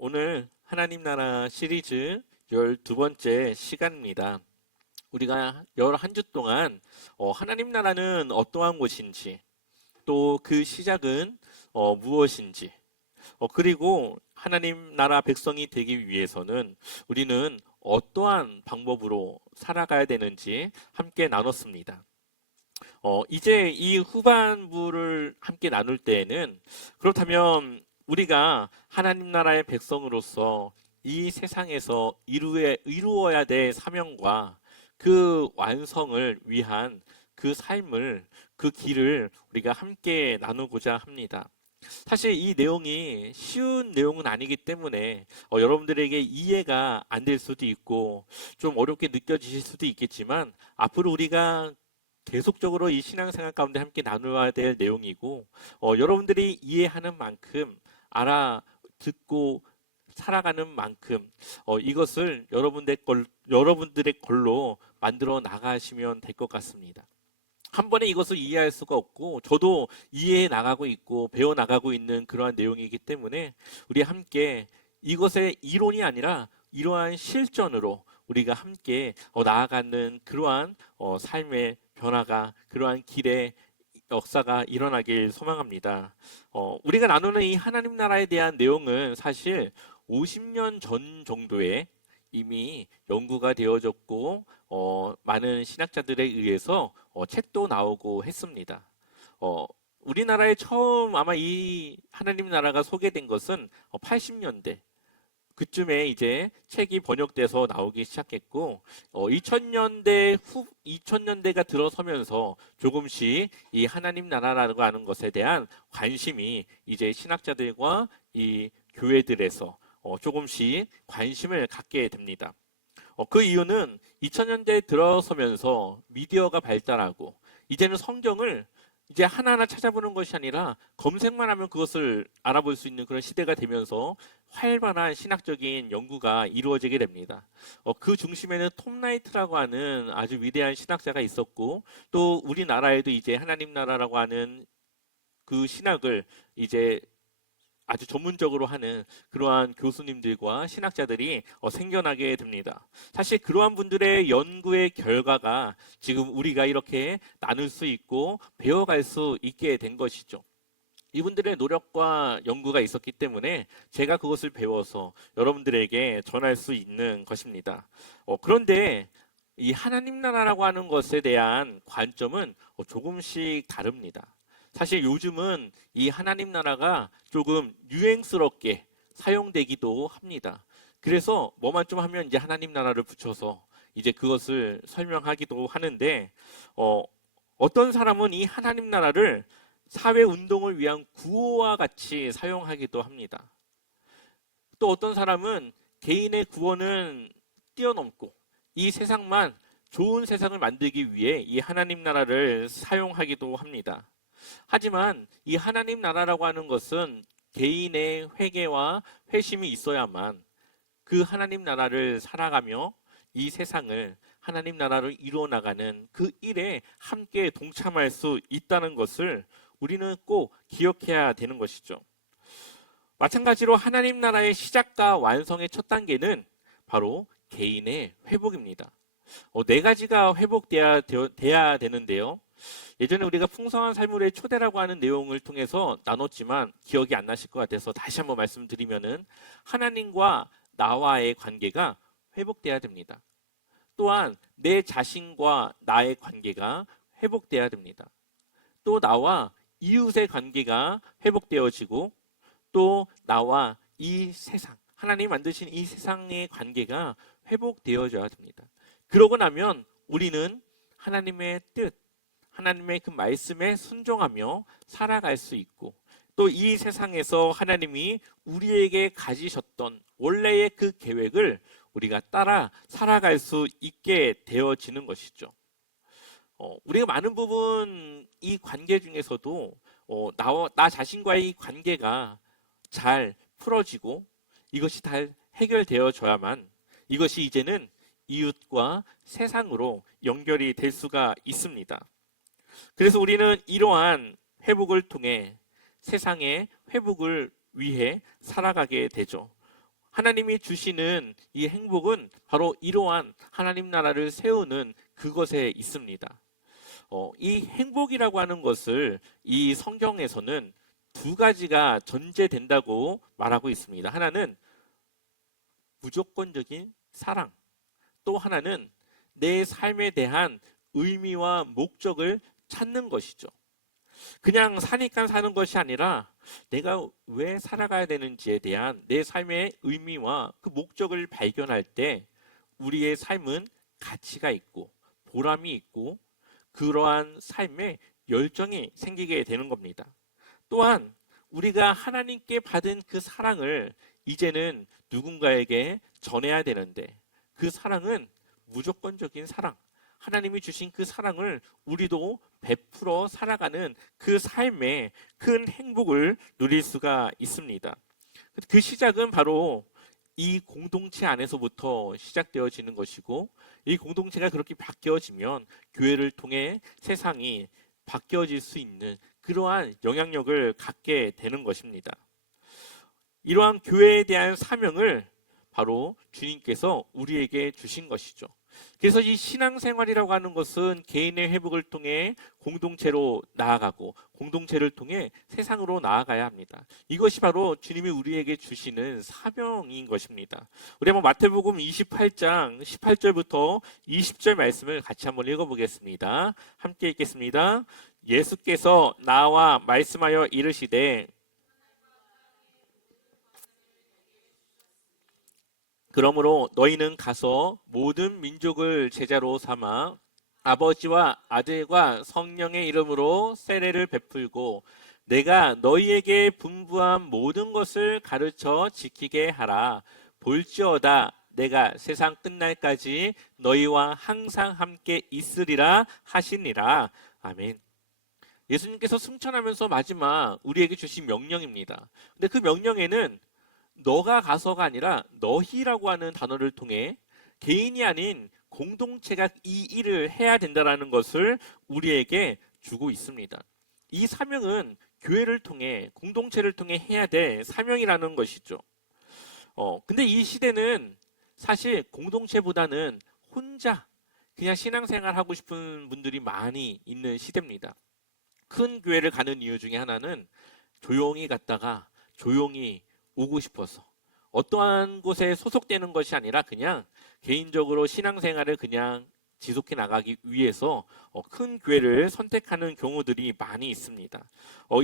오늘 하나님 나라 시리즈 12번째 시간입니다. 우리가 열 한 주 동안 하나님 나라는 어떠한 곳인지, 또 그 시작은 무엇인지, 그리고 하나님 나라 백성이 되기 위해서는 우리는 어떠한 방법으로 살아가야 되는지 함께 나눴습니다. 이제 이 후반부를 함께 나눌 때에는, 그렇다면 우리가 하나님 나라의 백성으로서 이 세상에서 이루어야 될 사명과 그 완성을 위한 그 삶을, 그 길을 우리가 함께 나누고자 합니다. 사실 이 내용이 쉬운 내용은 아니기 때문에 여러분들에게 이해가 안 될 수도 있고 좀 어렵게 느껴지실 수도 있겠지만, 앞으로 우리가 계속적으로 이 신앙생활 가운데 함께 나누어야 될 내용이고, 여러분들이 이해하는 만큼 알아듣고 살아가는 만큼 이것을 여러분들의 걸로 만들어 나가시면 될 것 같습니다. 한 번에 이것을 이해할 수가 없고, 저도 이해해 나가고 있고 배워 나가고 있는 그러한 내용이기 때문에 우리 함께 이것의 이론이 아니라 이러한 실전으로 우리가 함께 나아가는 그러한 삶의 변화가, 그러한 길의 역사가 일어나길 소망합니다. 우리가 나누는 이 하나님 나라에 대한 내용은 사실 50년 전 정도에 이미 연구가 되어졌고, 많은 신학자들에 의해서 책도 나오고 했습니다. 우리나라에 처음 아마 이 하나님 나라가 소개된 것은 80년대 그쯤에 이제 책이 번역돼서 나오기 시작했고, 2000년대가 들어서면서 조금씩 이 하나님 나라라고 하는 것에 대한 관심이 이제 신학자들과 이 교회들에서 조금씩 관심을 갖게 됩니다. 그 이유는 2000년대에 들어서면서 미디어가 발달하고, 이제는 성경을 이제 하나하나 찾아보는 것이 아니라 검색만 하면 그것을 알아볼 수 있는 그런 시대가 되면서 활발한 신학적인 연구가 이루어지게 됩니다. 그 중심에는 톰 라이트라고 하는 아주 위대한 신학자가 있었고, 또 우리나라에도 이제 하나님 나라라고 하는 그 신학을 이제 아주 전문적으로 하는 그러한 교수님들과 신학자들이 생겨나게 됩니다. 사실 그러한 분들의 연구의 결과가 지금 우리가 이렇게 나눌 수 있고 배워갈 수 있게 된 것이죠. 이분들의 노력과 연구가 있었기 때문에 제가 그것을 배워서 여러분들에게 전할 수 있는 것입니다. 그런데 이 하나님 나라라고 하는 것에 대한 관점은 조금씩 다릅니다. 사실 요즘은 이 하나님 나라가 조금 유행스럽게 사용되기도 합니다. 그래서 뭐만 좀 하면 이제 하나님 나라를 붙여서 이제 그것을 설명하기도 하는데, 어떤 사람은 이 하나님 나라를 사회 운동을 위한 구호와 같이 사용하기도 합니다. 또 어떤 사람은 개인의 구원은 뛰어넘고 이 세상만 좋은 세상을 만들기 위해 이 하나님 나라를 사용하기도 합니다. 하지만 이 하나님 나라라고 하는 것은 개인의 회개와 회심이 있어야만 그 하나님 나라를 살아가며 이 세상을 하나님 나라로 이루어 나가는 그 일에 함께 동참할 수 있다는 것을 우리는 꼭 기억해야 되는 것이죠. 마찬가지로 하나님 나라의 시작과 완성의 첫 단계는 바로 개인의 회복입니다. 네 가지가 돼야 되는데요. 예전에 우리가 풍성한 삶의 초대라고 하는 내용을 통해서 나눴지만 기억이 안 나실 것 같아서 다시 한번 말씀드리면은, 하나님과 나와의 관계가 회복돼야 됩니다. 또한 내 자신과 나의 관계가 회복돼야 됩니다. 또 나와 이웃의 관계가 회복되어지고, 또 나와 이 세상, 하나님 만드신 이 세상의 관계가 회복되어져야 됩니다. 그러고 나면 우리는 하나님의 뜻, 하나님의 그 말씀에 순종하며 살아갈 수 있고, 또 이 세상에서 하나님이 우리에게 가지셨던 원래의 그 계획을 우리가 따라 살아갈 수 있게 되어지는 것이죠. 우리가 많은 부분 이 관계 중에서도 나 자신과의 이 관계가 잘 풀어지고 이것이 잘 해결되어져야만 이것이 이제는 이웃과 세상으로 연결이 될 수가 있습니다. 그래서 우리는 이러한 회복을 통해 세상의 회복을 위해 살아가게 되죠. 하나님이 주시는 이 행복은 바로 이러한 하나님 나라를 세우는 그것에 있습니다. 이 행복이라고 하는 것을 이 성경에서는 두 가지가 전제된다고 말하고 있습니다. 하나는 무조건적인 사랑, 또 하나는 내 삶에 대한 의미와 목적을 찾는 것이죠. 그냥 사니까 사는 것이 아니라 내가 왜 살아가야 되는지에 대한 내 삶의 의미와 그 목적을 발견할 때 우리의 삶은 가치가 있고 보람이 있고 그러한 삶에 열정이 생기게 되는 겁니다. 또한 우리가 하나님께 받은 그 사랑을 이제는 누군가에게 전해야 되는데 그 사랑은 무조건적인 사랑, 하나님이 주신 그 사랑을 우리도 베풀어 살아가는 그 삶에 큰 행복을 누릴 수가 있습니다. 그 시작은 바로 이 공동체 안에서부터 시작되어지는 것이고 이 공동체가 그렇게 바뀌어지면 교회를 통해 세상이 바뀌어질 수 있는 그러한 영향력을 갖게 되는 것입니다. 이러한 교회에 대한 사명을 바로 주님께서 우리에게 주신 것이죠. 그래서 이 신앙생활이라고 하는 것은 개인의 회복을 통해 공동체로 나아가고 공동체를 통해 세상으로 나아가야 합니다. 이것이 바로 주님이 우리에게 주시는 사명인 것입니다. 우리 한번 마태복음 28장 18절부터 20절 말씀을 같이 한번 읽어보겠습니다. 함께 읽겠습니다. 예수께서 나와 말씀하여 이르시되 그러므로 너희는 가서 모든 민족을 제자로 삼아 아버지와 아들과 성령의 이름으로 세례를 베풀고 내가 너희에게 분부한 모든 것을 가르쳐 지키게 하라. 볼지어다 내가 세상 끝날까지 너희와 항상 함께 있으리라 하시니라. 아멘. 예수님께서 승천하면서 마지막 우리에게 주신 명령입니다. 근데 그 명령에는 너가 가서가 아니라 너희라고 하는 단어를 통해 개인이 아닌 공동체가 이 일을 해야 된다는 것을 우리에게 주고 있습니다. 이 사명은 교회를 통해 공동체를 통해 해야 될 사명이라는 것이죠. 근데 이 시대는 사실 공동체보다는 혼자 그냥 신앙생활 하고 싶은 분들이 많이 있는 시대입니다. 큰 교회를 가는 이유 중에 하나는 조용히 갔다가 조용히 오고 싶어서 어떠한 곳에 소속되는 것이 아니라 그냥 개인적으로 신앙생활을 그냥 지속해 나가기 위해서 큰 교회를 선택하는 경우들이 많이 있습니다.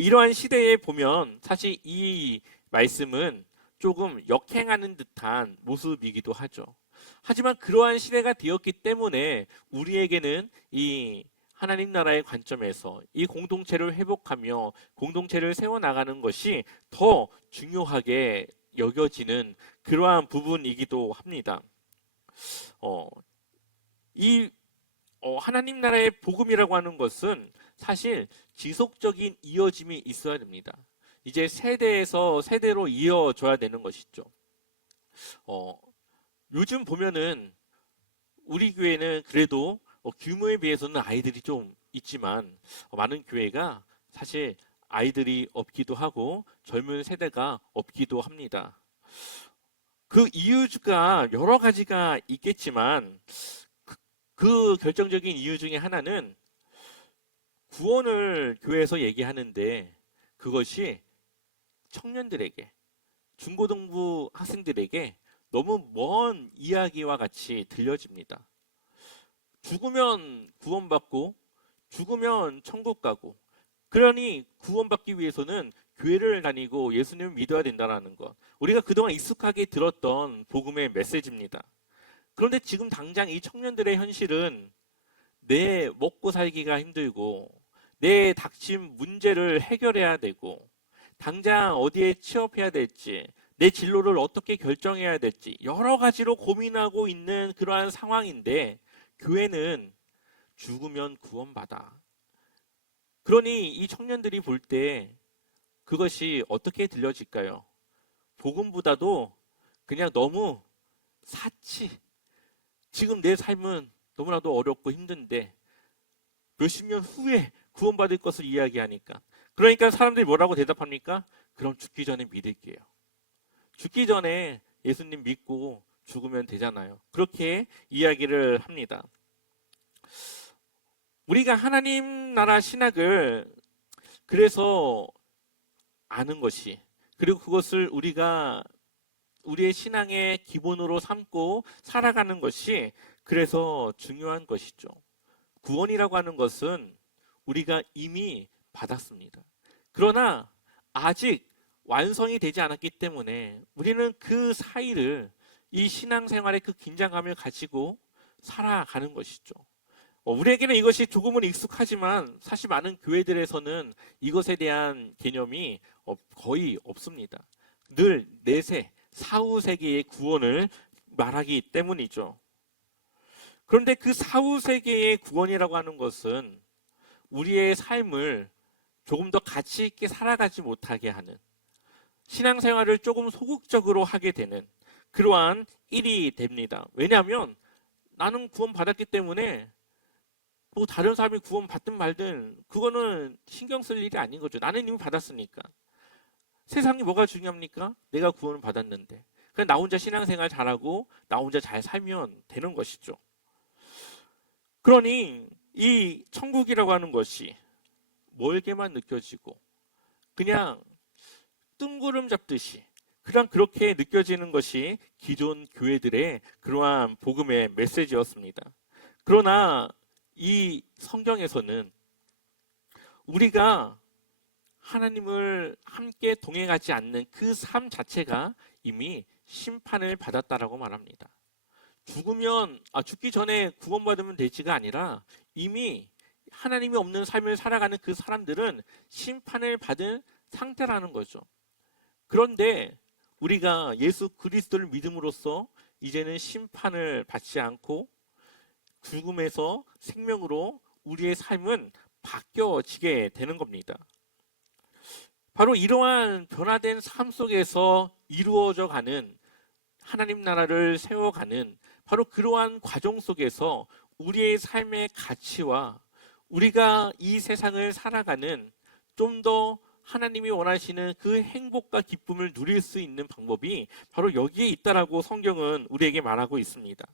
이러한 시대에 보면 사실 이 말씀은 조금 역행하는 듯한 모습이기도 하죠. 하지만 그러한 시대가 되었기 때문에 우리에게는 이 하나님 나라의 관점에서 이 공동체를 회복하며 공동체를 세워나가는 것이 더 중요하게 여겨지는 그러한 부분이기도 합니다. 하나님 나라의 복음이라고 하는 것은 사실 지속적인 이어짐이 있어야 됩니다. 이제 세대에서 세대로 이어져야 되는 것이죠. 요즘 보면은 우리 교회는 그래도 규모에 비해서는 아이들이 좀 있지만 많은 교회가 사실 아이들이 없기도 하고 젊은 세대가 없기도 합니다. 그 이유가 여러 가지가 있겠지만 그 결정적인 이유 중에 하나는 구원을 교회에서 얘기하는데 그것이 청년들에게 중고등부 학생들에게 너무 먼 이야기와 같이 들려집니다. 죽으면 구원받고 죽으면 천국 가고 그러니 구원받기 위해서는 교회를 다니고 예수님을 믿어야 된다는 것. 우리가 그동안 익숙하게 들었던 복음의 메시지입니다. 그런데 지금 당장 이 청년들의 현실은 내 먹고 살기가 힘들고 내 닥친 문제를 해결해야 되고 당장 어디에 취업해야 될지 내 진로를 어떻게 결정해야 될지 여러 가지로 고민하고 있는 그러한 상황인데 교회는 죽으면 구원받아. 그러니 이 청년들이 볼 때 그것이 어떻게 들려질까요? 복음보다도 그냥 너무 사치. 지금 내 삶은 너무나도 어렵고 힘든데 몇십 년 후에 구원받을 것을 이야기하니까. 그러니까 사람들이 뭐라고 대답합니까? 그럼 죽기 전에 믿을게요. 죽기 전에 예수님 믿고 죽으면 되잖아요. 그렇게 이야기를 합니다. 우리가 하나님 나라 신학을 그래서 아는 것이, 그리고 그것을 우리가 우리의 신앙의 기본으로 삼고 살아가는 것이 그래서 중요한 것이죠. 구원이라고 하는 것은 우리가 이미 받았습니다. 그러나 아직 완성이 되지 않았기 때문에 우리는 그 사이를, 이 신앙생활의 그 긴장감을 가지고 살아가는 것이죠. 우리에게는 이것이 조금은 익숙하지만 사실 많은 교회들에서는 이것에 대한 개념이 거의 없습니다. 늘 내세, 사후세계의 구원을 말하기 때문이죠. 그런데 그 사후세계의 구원이라고 하는 것은 우리의 삶을 조금 더 가치 있게 살아가지 못하게 하는, 신앙생활을 조금 소극적으로 하게 되는 그러한 일이 됩니다. 왜냐하면 나는 구원받았기 때문에 뭐 다른 사람이 구원받든 말든 그거는 신경 쓸 일이 아닌 거죠. 나는 이미 받았으니까. 세상이 뭐가 중요합니까? 내가 구원을 받았는데. 그냥 나 혼자 신앙생활 잘하고 나 혼자 잘 살면 되는 것이죠. 그러니 이 천국이라고 하는 것이 멀게만 느껴지고 그냥 뜬구름 잡듯이 그냥 그렇게 느껴지는 것이 기존 교회들의 그러한 복음의 메시지였습니다. 그러나 이 성경에서는 우리가 하나님을 함께 동행하지 않는 그 삶 자체가 이미 심판을 받았다라고 말합니다. 죽기 전에 구원받으면 되지가 아니라 이미 하나님이 없는 삶을 살아가는 그 사람들은 심판을 받은 상태라는 거죠. 그런데 우리가 예수 그리스도를 믿음으로써 이제는 심판을 받지 않고 죽음에서 생명으로 우리의 삶은 바뀌어지게 되는 겁니다. 바로 이러한 변화된 삶 속에서 이루어져 가는, 하나님 나라를 세워가는 바로 그러한 과정 속에서 우리의 삶의 가치와 우리가 이 세상을 살아가는 좀 더 하나님이 원하시는 그 행복과 기쁨을 누릴 수 있는 방법이 바로 여기에 있다라고 성경은 우리에게 말하고 있습니다.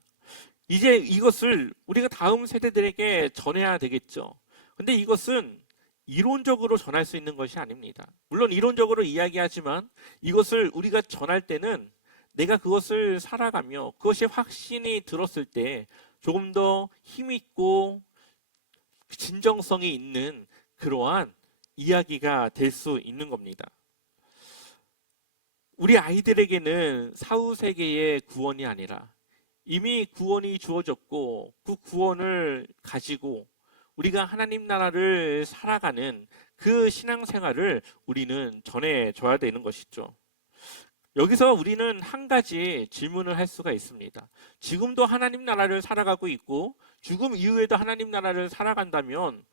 이제 이것을 우리가 다음 세대들에게 전해야 되겠죠. 근데 이것은 이론적으로 전할 수 있는 것이 아닙니다. 물론 이론적으로 이야기하지만 이것을 우리가 전할 때는 내가 그것을 살아가며 그것이 확신이 들었을 때 조금 더 힘있고 진정성이 있는 그러한 이야기가 될 수 있는 겁니다. 우리 아이들에게는 사후세계의 구원이 아니라 이미 구원이 주어졌고 그 구원을 가지고 우리가 하나님 나라를 살아가는 그 신앙생활을 우리는 전해줘야 되는 것이죠. 여기서 우리는 한 가지 질문을 할 수가 있습니다. 지금도 하나님 나라를 살아가고 있고 죽음 이후에도 하나님 나라를 살아간다면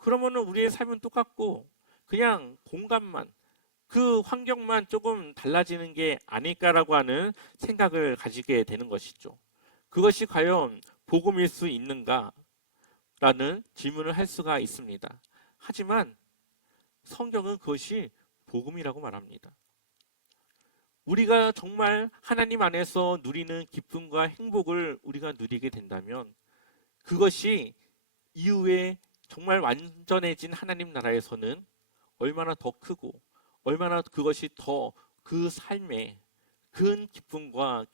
그러면 우리의 삶은 똑같고 그냥 공간만, 그 환경만 조금 달라지는 게 아닐까라고 하는 생각을 가지게 되는 것이죠. 그것이 과연 복음일 수 있는가? 라는 질문을 할 수가 있습니다. 하지만 성경은 그것이 복음이라고 말합니다. 우리가 정말 하나님 안에서 누리는 기쁨과 행복을 우리가 누리게 된다면 그것이 이후에 정말 완전해진 하나님 나라에서는 얼마나 더 크고 얼마나 그것이 더 그 삶에 큰 기쁨과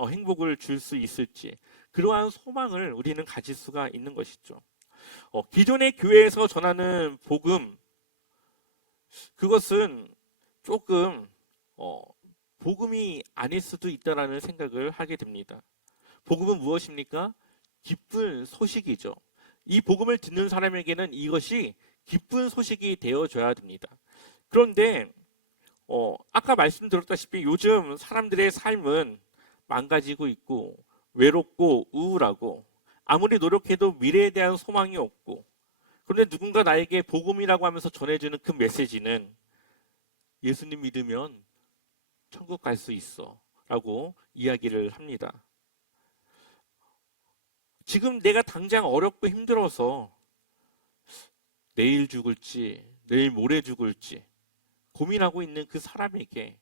행복을 줄 수 있을지, 그러한 소망을 우리는 가질 수가 있는 것이죠. 기존의 교회에서 전하는 복음, 그것은 조금 복음이 아닐 수도 있다라는 생각을 하게 됩니다. 복음은 무엇입니까? 기쁜 소식이죠. 이 복음을 듣는 사람에게는 이것이 기쁜 소식이 되어줘야 됩니다. 그런데 아까 말씀드렸다시피 요즘 사람들의 삶은 망가지고 있고 외롭고 우울하고 아무리 노력해도 미래에 대한 소망이 없고, 그런데 누군가 나에게 복음이라고 하면서 전해주는 그 메시지는 예수님 믿으면 천국 갈 수 있어 라고 이야기를 합니다. 지금 내가 당장 어렵고 힘들어서 내일 죽을지 내일 모레 죽을지 고민하고 있는 그 사람에게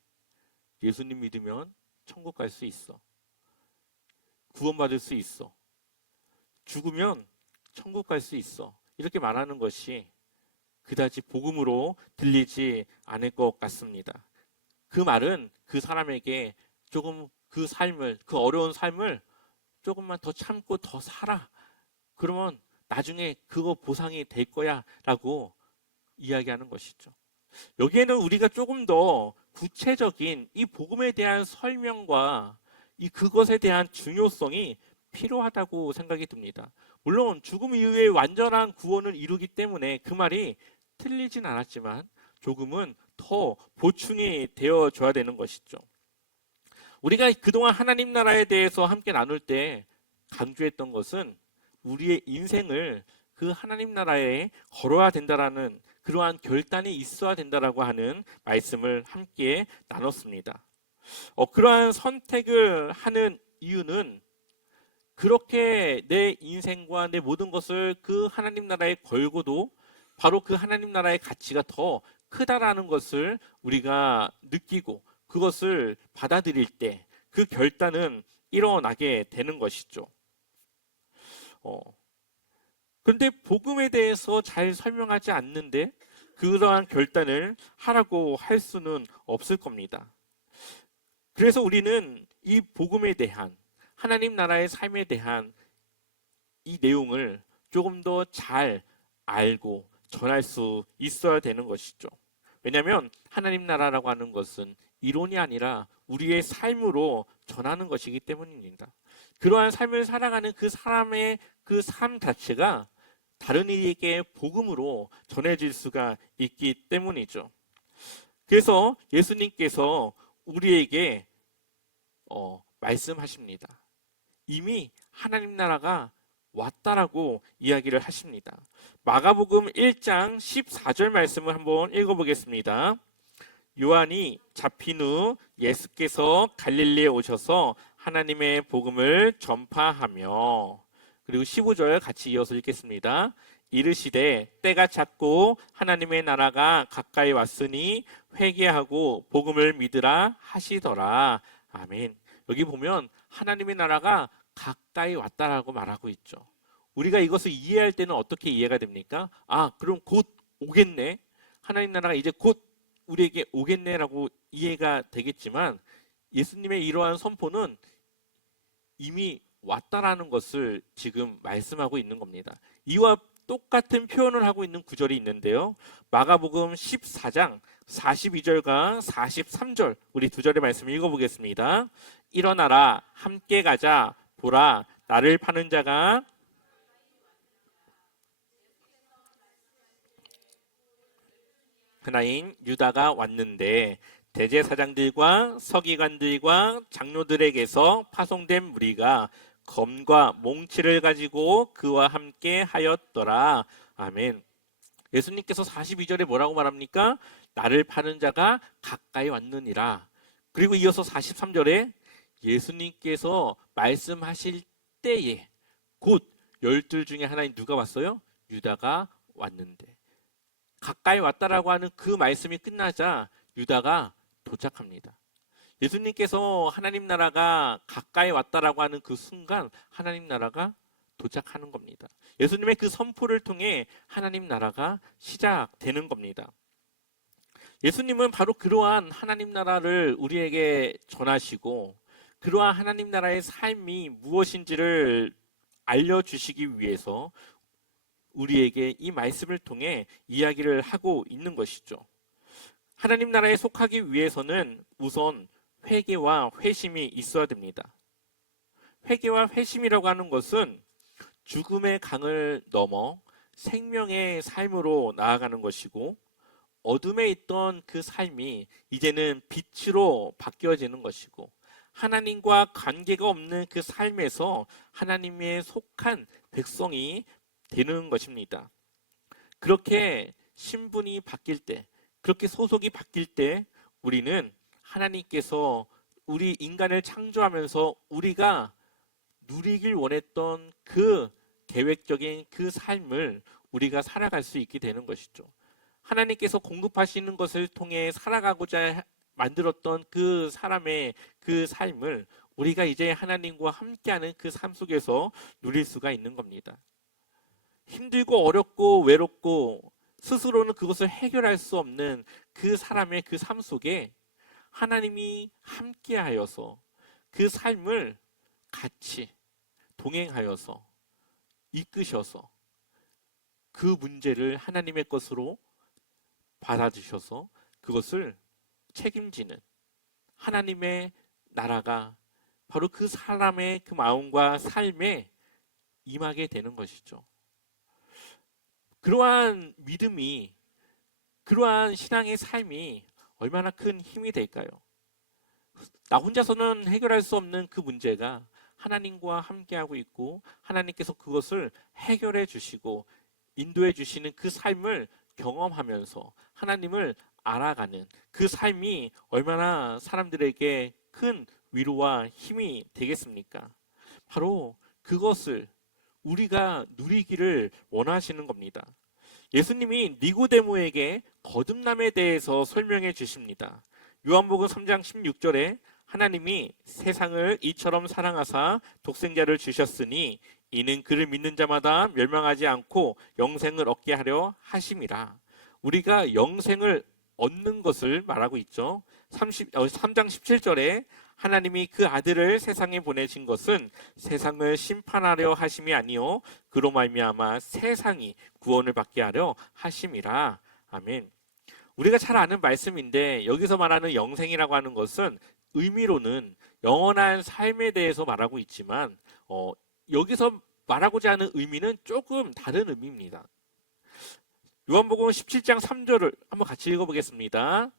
예수님 믿으면 천국 갈 수 있어. 구원받을 수 있어. 죽으면 천국 갈 수 있어. 이렇게 말하는 것이 그다지 복음으로 들리지 않을 것 같습니다. 그 말은 그 사람에게 조금 그 삶을, 그 어려운 삶을 조금만 더 참고 더 살아. 그러면 나중에 그거 보상이 될 거야 라고 이야기하는 것이죠. 여기에는 우리가 조금 더 구체적인 이 복음에 대한 설명과 이 그것에 대한 중요성이 필요하다고 생각이 듭니다. 물론 죽음 이후에 완전한 구원을 이루기 때문에 그 말이 틀리진 않았지만 조금은 더 보충이 되어줘야 되는 것이죠. 우리가 그동안 하나님 나라에 대해서 함께 나눌 때 강조했던 것은 우리의 인생을 그 하나님 나라에 걸어야 된다라는 그러한 결단이 있어야 된다라고 하는 말씀을 함께 나눴습니다. 그러한 선택을 하는 이유는 그렇게 내 인생과 내 모든 것을 그 하나님 나라에 걸고도 바로 그 하나님 나라의 가치가 더 크다라는 것을 우리가 느끼고 그것을 받아들일 때 그 결단은 일어나게 되는 것이죠. 그런데 복음에 대해서 잘 설명하지 않는데 그러한 결단을 하라고 할 수는 없을 겁니다. 그래서 우리는 이 복음에 대한 하나님 나라의 삶에 대한 이 내용을 조금 더 잘 알고 전할 수 있어야 되는 것이죠. 왜냐하면 하나님 나라라고 하는 것은 이론이 아니라 우리의 삶으로 전하는 것이기 때문입니다. 그러한 삶을 살아가는 그 사람의 그 삶 자체가 다른 이에게 복음으로 전해질 수가 있기 때문이죠. 그래서 예수님께서 우리에게 말씀하십니다. 이미 하나님 나라가 왔다라고 이야기를 하십니다. 마가복음 1장 14절 말씀을 한번 읽어보겠습니다. 요한이 잡힌 후 예수께서 갈릴리에 오셔서 하나님의 복음을 전파하며, 그리고 15절 같이 이어서 읽겠습니다. 이르시되 때가 찼고 하나님의 나라가 가까이 왔으니 회개하고 복음을 믿으라 하시더라. 아멘. 여기 보면 하나님의 나라가 가까이 왔다라고 말하고 있죠. 우리가 이것을 이해할 때는 어떻게 이해가 됩니까? 그럼 곧 오겠네. 하나님 나라가 이제 곧 우리에게 오겠네라고 이해가 되겠지만 예수님의 이러한 선포는 이미 왔다라는 것을 지금 말씀하고 있는 겁니다. 이와 똑같은 표현을 하고 있는 구절이 있는데요. 마가복음 14장 42절과 43절 우리 두 절의 말씀 읽어보겠습니다. 일어나라 함께 가자 보라 나를 파는 자가 하나인 유다가 왔는데 대제사장들과 서기관들과 장로들에게서 파송된 무리가 검과 몽치를 가지고 그와 함께 하였더라. 아멘. 예수님께서 42절에 뭐라고 말합니까? 나를 파는 자가 가까이 왔느니라. 그리고 이어서 43절에 예수님께서 말씀하실 때에 곧 12 중에 하나인 누가 왔어요? 유다가 왔는데. 가까이 왔다라고 하는 그 말씀이 끝나자 유다가 도착합니다. 예수님께서 하나님 나라가 가까이 왔다라고 하는 그 순간 하나님 나라가 도착하는 겁니다. 예수님의 그 선포를 통해 하나님 나라가 시작되는 겁니다. 예수님은 바로 그러한 하나님 나라를 우리에게 전하시고 그러한 하나님 나라의 삶이 무엇인지를 알려주시기 위해서 우리에게 이 말씀을 통해 이야기를 하고 있는 것이죠. 하나님 나라에 속하기 위해서는 우선 회개와 회심이 있어야 됩니다. 회개와 회심이라고 하는 것은 죽음의 강을 넘어 생명의 삶으로 나아가는 것이고 어둠에 있던 그 삶이 이제는 빛으로 바뀌어지는 것이고 하나님과 관계가 없는 그 삶에서 하나님에 속한 백성이 되는 것입니다. 그렇게 신분이 바뀔 때, 그렇게 소속이 바뀔 때 우리는 하나님께서 우리 인간을 창조하면서 우리가 누리길 원했던 그 계획적인 그 삶을 우리가 살아갈 수 있게 되는 것이죠. 하나님께서 공급하시는 것을 통해 살아가고자 만들었던 그 사람의 그 삶을 우리가 이제 하나님과 함께하는 그 삶 속에서 누릴 수가 있는 겁니다. 힘들고 어렵고 외롭고 스스로는 그것을 해결할 수 없는 그 사람의 그 삶 속에 하나님이 함께하여서 그 삶을 같이 동행하여서 이끄셔서 그 문제를 하나님의 것으로 받아주셔서 그것을 책임지는 하나님의 나라가 바로 그 사람의 그 마음과 삶에 임하게 되는 것이죠. 그러한 믿음이, 그러한 신앙의 삶이 얼마나 큰 힘이 될까요? 나 혼자서는 해결할 수 없는 그 문제가 하나님과 함께하고 있고 하나님께서 그것을 해결해 주시고 인도해 주시는 그 삶을 경험하면서 하나님을 알아가는 그 삶이 얼마나 사람들에게 큰 위로와 힘이 되겠습니까? 바로 그것을 우리가 누리기를 원하시는 겁니다. 예수님이 니고데모에게 거듭남에 대해서 설명해 주십니다. 요한복음 3장 16절에 하나님이 세상을 이처럼 사랑하사 독생자를 주셨으니 이는 그를 믿는 자마다 멸망하지 않고 영생을 얻게 하려 하심이라. 우리가 영생을 얻는 것을 말하고 있죠. 3장 17절에 하나님이 그 아들을 세상에 보내신 것은 세상을 심판하려 하심이 아니요 그로 말미암아 세상이 구원을 받게 하려 하심이라. 아멘. 우리가 잘 아는 말씀인데 여기서 말하는 영생이라고 하는 것은 의미로는 영원한 삶에 대해서 말하고 있지만 여기서 말하고자 하는 의미는 조금 다른 의미입니다. 요한복음 17장 3절을 한번 같이 읽어보겠습니다.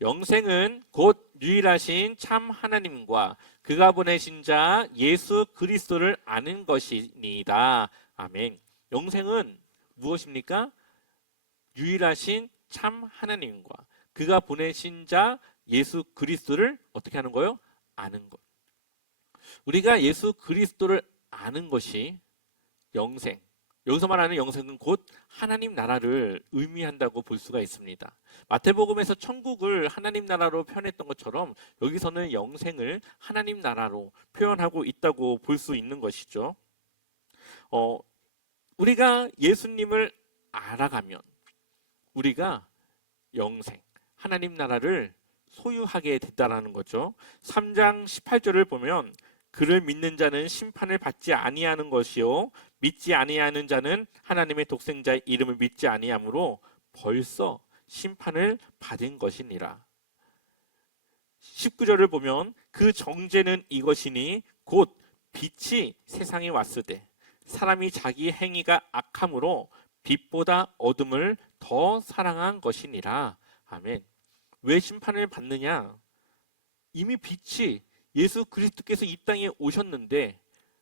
영생은 곧 유일하신 참 하나님과 그가 보내신 자 예수 그리스도를 아는 것이니이다. 아멘. 영생은 무엇입니까? 유일하신 참 하나님과 그가 보내신 자 예수 그리스도를 어떻게 하는 거요? 아는 것. 우리가 예수 그리스도를 아는 것이 영생. 여기서 말하는 영생은 곧 하나님 나라를 의미한다고 볼 수가 있습니다. 마태복음에서 천국을 하나님 나라로 표현했던 것처럼 여기서는 영생을 하나님 나라로 표현하고 있다고 볼 수 있는 것이죠. 우리가 예수님을 알아가면 우리가 영생, 하나님 나라를 소유하게 된다는 거죠. 3장 18절을 보면 그를 믿는 자는 심판을 받지 아니하는 것이요 믿지 아니하는 자는 하나님의 독생자의 이름을 믿지 아니하므로 벌써 심판을 받은 것이니라. 19절을 보면 그 정죄는 이것이니 곧 빛이 세상에 왔으되 사람이 자기 행위가 악함으로 빛보다 어둠을 더 사랑한 것이니라. 아멘. 왜 심판을 받느냐? 이미 빛이 예수 그리스도께서 이 땅에 오셨는데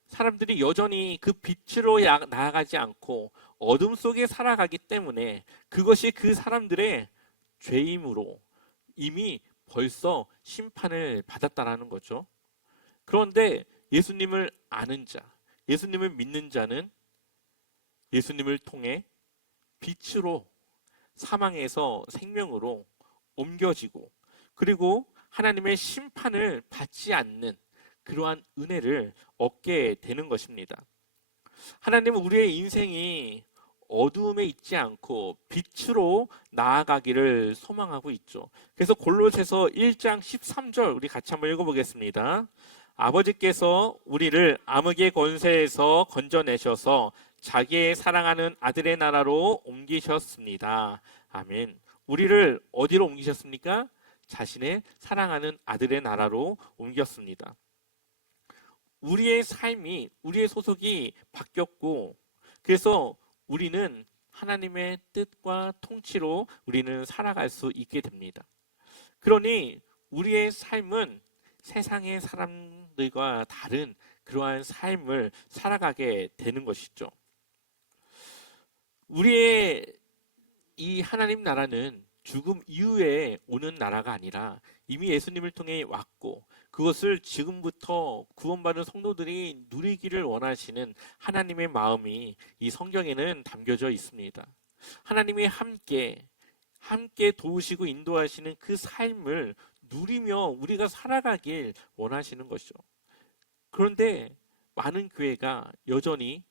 사람들이 여전히 그 빛으로 나아가지 않고 어둠 속에 살아가기 때문에 그것이 그 사람들의 죄임으로 이미 벌써 심판을 받았다라는 거죠. 그런데 예수님을 아는 자, 예수님을 믿는 자는 예수님을 통해 빛으로 사망에서 생명으로 옮겨지고 그리고 하나님의 심판을 받지 않는 그러한 은혜를 얻게 되는 것입니다. 하나님은 우리의 인생이 어두움에 있지 않고 빛으로 나아가기를 소망하고 있죠. 그래서 골로새서 1장 13절 우리 같이 한번 읽어보겠습니다. 아버지께서 우리를 암흑의 권세에서 건져내셔서 자기의 사랑하는 아들의 나라로 옮기셨습니다. 아멘. 우리를 어디로 옮기셨습니까? 자신의 사랑하는 아들의 나라로 옮겼습니다. 우리의 삶이, 우리의 소속이 바뀌었고 그래서 우리는 하나님의 뜻과 통치로 우리는 살아갈 수 있게 됩니다. 그러니 우리의 삶은 세상의 사람들과 다른 그러한 삶을 살아가게 되는 것이죠. 우리의 이 하나님 나라는 죽음 이후에 오는 나라가 아니라 이미 예수님을 통해 왔고 그것을 지금부터 구원받은 성도들이 누리기를 원하시는 하나님의 마음이 이 성경에는 담겨져 있습니다. 하나님이 함께 도우시고 인도하시는 그 삶을 누리며 우리가 살아가길 원하시는 것이죠. 그런데 많은 교회가 여전히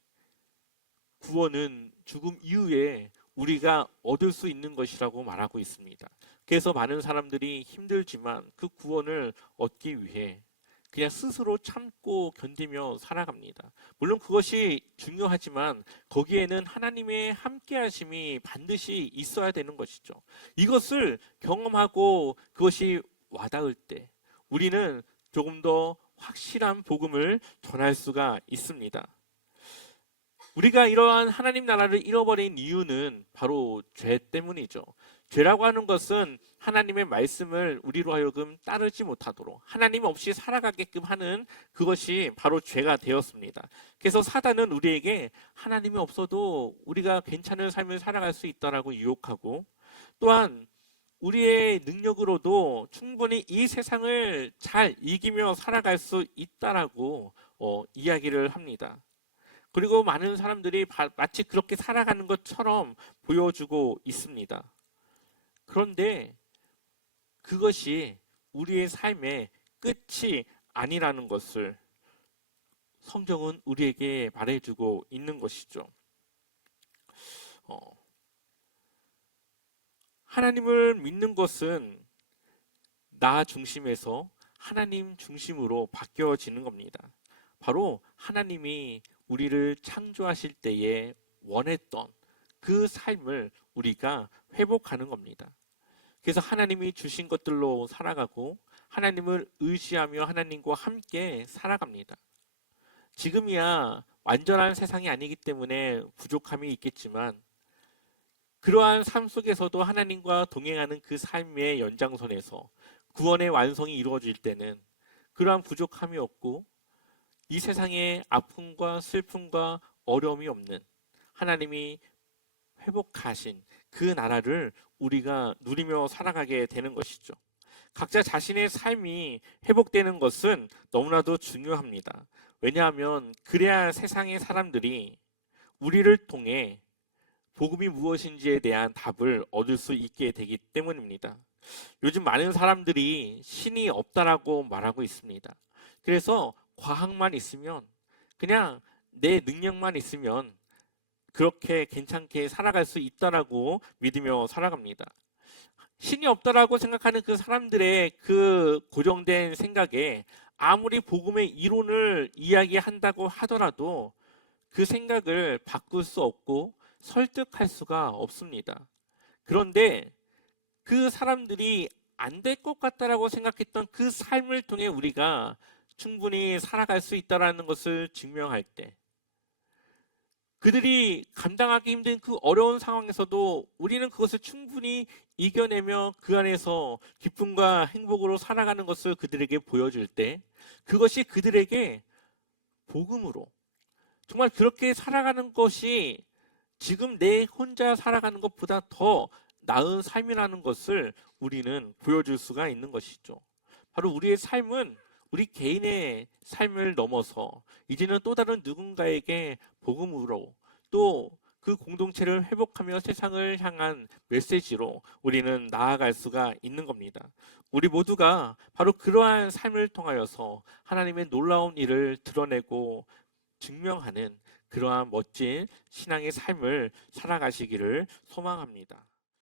구원은 죽음 이후에 우리가 얻을 수 있는 것이라고 말하고 있습니다. 그래서 많은 사람들이 힘들지만 그 구원을 얻기 위해 그냥 스스로 참고 견디며 살아갑니다. 물론 그것이 중요하지만 거기에는 하나님의 함께하심이 반드시 있어야 되는 것이죠. 이것을 경험하고 그것이 와닿을 때 우리는 조금 더 확실한 복음을 전할 수가 있습니다. 우리가 이러한 하나님 나라를 잃어버린 이유는 바로 죄 때문이죠. 죄라고 하는 것은 하나님의 말씀을 우리로 하여금 따르지 못하도록 하나님 없이 살아가게끔 하는 그것이 바로 죄가 되었습니다. 그래서 사단은 우리에게 하나님이 없어도 우리가 괜찮은 삶을 살아갈 수 있다라고 유혹하고, 또한 우리의 능력으로도 충분히 이 세상을 잘 이기며 살아갈 수 있다라고 이야기를 합니다. 그리고 많은 사람들이 마치 그렇게 살아가는 것처럼 보여주고 있습니다. 그런데 그것이 우리의 삶의 끝이 아니라는 것을 성경은 우리에게 말해주고 있는 것이죠. 하나님을 믿는 것은 나 중심에서 하나님 중심으로 바뀌어지는 겁니다. 바로 하나님이 우리를 창조하실 때에 원했던 그 삶을 우리가 회복하는 겁니다. 그래서 하나님이 주신 것들로 살아가고 하나님을 의지하며 하나님과 함께 살아갑니다. 지금이야 완전한 세상이 아니기 때문에 부족함이 있겠지만 그러한 삶 속에서도 하나님과 동행하는 그 삶의 연장선에서 구원의 완성이 이루어질 때는 그러한 부족함이 없고 이 세상에 아픔과 슬픔과 어려움이 없는 하나님이 회복하신 그 나라를 우리가 누리며 살아가게 되는 것이죠. 각자 자신의 삶이 회복되는 것은 너무나도 중요합니다. 왜냐하면 그래야 세상의 사람들이 우리를 통해 복음이 무엇인지에 대한 답을 얻을 수 있게 되기 때문입니다. 요즘 많은 사람들이 신이 없다라고 말하고 있습니다. 그래서 과학만 있으면, 그냥 내 능력만 있으면 그렇게 괜찮게 살아갈 수 있다라고 믿으며 살아갑니다. 신이 없다라고 생각하는 그 사람들의 그 고정된 생각에 아무리 복음의 이론을 이야기한다고 하더라도 그 생각을 바꿀 수 없고 설득할 수가 없습니다. 그런데 그 사람들이 안 될 것 같다라고 생각했던 그 삶을 통해 우리가 충분히 살아갈 수 있다는 것을 증명할 때, 그들이 감당하기 힘든 그 어려운 상황에서도 우리는 그것을 충분히 이겨내며 그 안에서 기쁨과 행복으로 살아가는 것을 그들에게 보여줄 때, 그것이 그들에게 복음으로 정말 그렇게 살아가는 것이 지금 내 혼자 살아가는 것보다 더 나은 삶이라는 것을 우리는 보여줄 수가 있는 것이죠. 바로 우리의 삶은 우리 개인의 삶을 넘어서 이제는 또 다른 누군가에게 복음으로, 또 그 공동체를 회복하며 세상을 향한 메시지로 우리는 나아갈 수가 있는 겁니다. 우리 모두가 바로 그러한 삶을 통하여서 하나님의 놀라운 일을 드러내고 증명하는 그러한 멋진 신앙의 삶을 살아가시기를 소망합니다.